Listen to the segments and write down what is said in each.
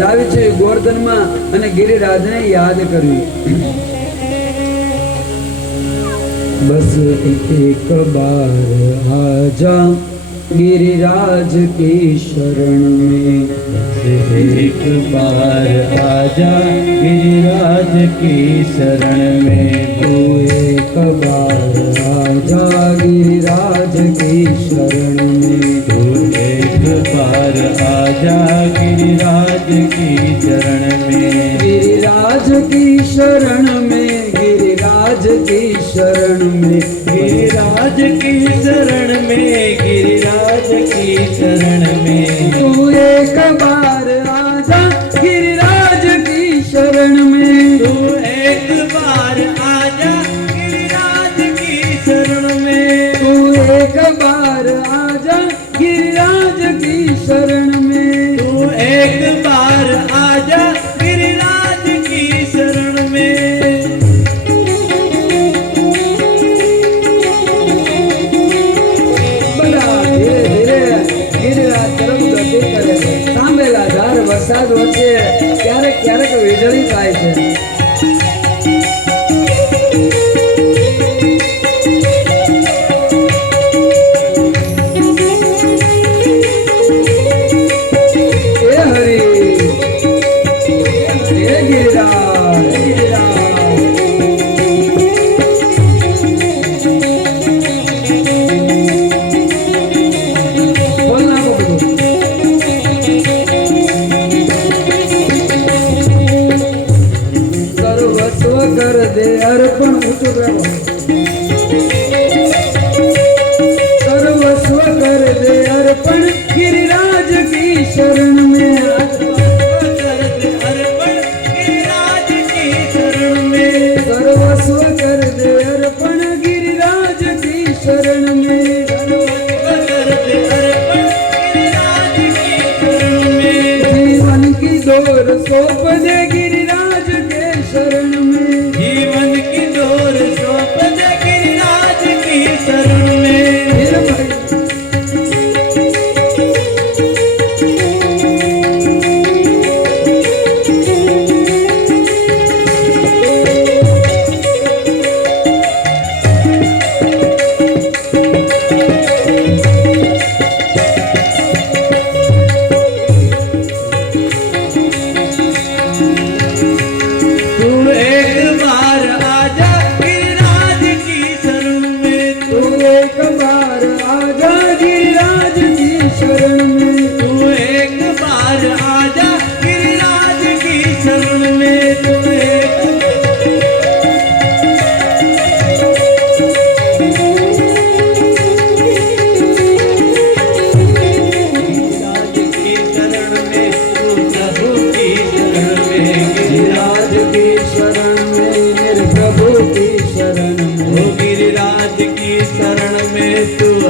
જાવી છે ગોવર્ધનમાં અને ગિરિરાજને યાદ કરવી। बस एक बार आजा गिरिराज की शरण में, बस एक बार आजा गिरिराज की शरण में, तू एक बार आजा गिरिराज की शरण में, तू एक बार आजा गिरिराज की शरण में, गिरिराज की शरण में, गिरिराज की शरण में, गिरिराज की शरण में, गिरिराज की शरण में, तू एक बार आजा गिरिराज की शरण में, तू एक बार आजा गिरिराज की शरण में, तू एक बार आजा गिरिराज की शरण में, तू एक बार आजा गिरिराज की शरण में। વરસાદ વચ્ચે ક્યારેક ક્યારેક વીજળી થાય છે। હે હરી હે ગિરિરાજ બોલ નાખો બધું। कर दे अर्पण सर्वस्व कर दे अर्पण गिरिराज की शरण में, कर दे अर्पण गिरिराज की शरण में, सर्वस्व कर दे अर्पण गिरिराज की शरण में, कर दे अर्पण गिरिराज की शरण में, जीवन की डोर सौंप दे गिरिराज के शरण में, जीवन की डोर सौंप दे गिरिराज की शरण में।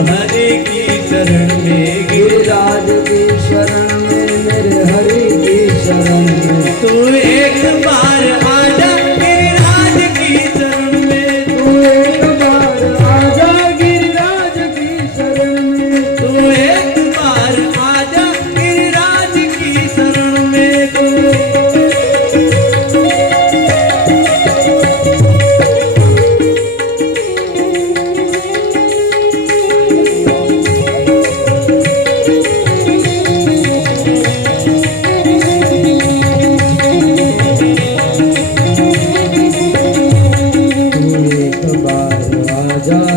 हरि की शरण में, गिरिराज की शरण में, मेरे हरि की शरण में, तू एक बार आजा गिरिराज की शरण में, तू एक बार आजा गिरिराज की शरण में, तू एक बार आजा गिरिराज की शरण में।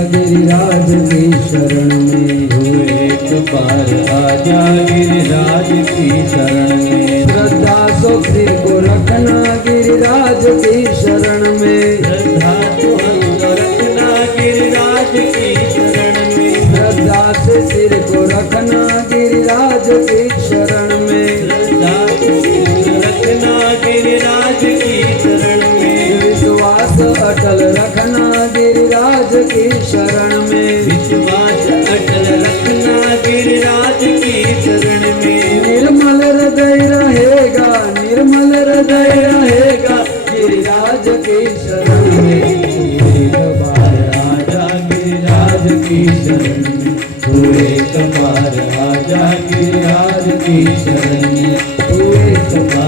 गिरिराज की शरण में, तू एक बार आजा गिरिराज की शरण में, श्रद्धा सो सिर को रखना गिरिराज की शरण में, श्रद्धा तो रखना गिरिराज की शरण में, श्रद्धा से सिर को रखना गिरिराज की शरण में, श्रद्धा रखना गिरिराज की शरण में, विश्वास अटल रखना गिरिराज की शरण में, विश्वास अटल रखना गिरिराज की शरण में, निर्मल हृदय रहेगा, निर्मल हृदय रहेगा गिरिराज की शरण में, एक बार आजा गिरिराज की शरण में, तू एक बार आजा गिरिराज की शरण में, तू एक बार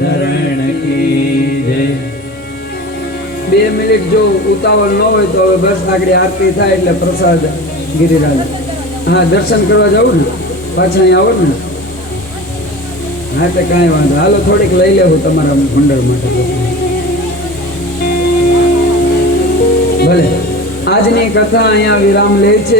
ધરણ કી જય. 2 મિનિટ જો ઉતાવળ ન હોય તો હવે બસ આગળ આરતી થાય એટલે પ્રસાદ ગિરિરાજ. હા, દર્શન કરવા જાવ ને, પાછા અહીંયા આવો ને. હા, તો કાંઈ વાંધો, હાલો થોડીક લઈ લેવું તમારા ભંડાર માટે. ભલે આજની કથા અહીંયા વિરામ લે છે.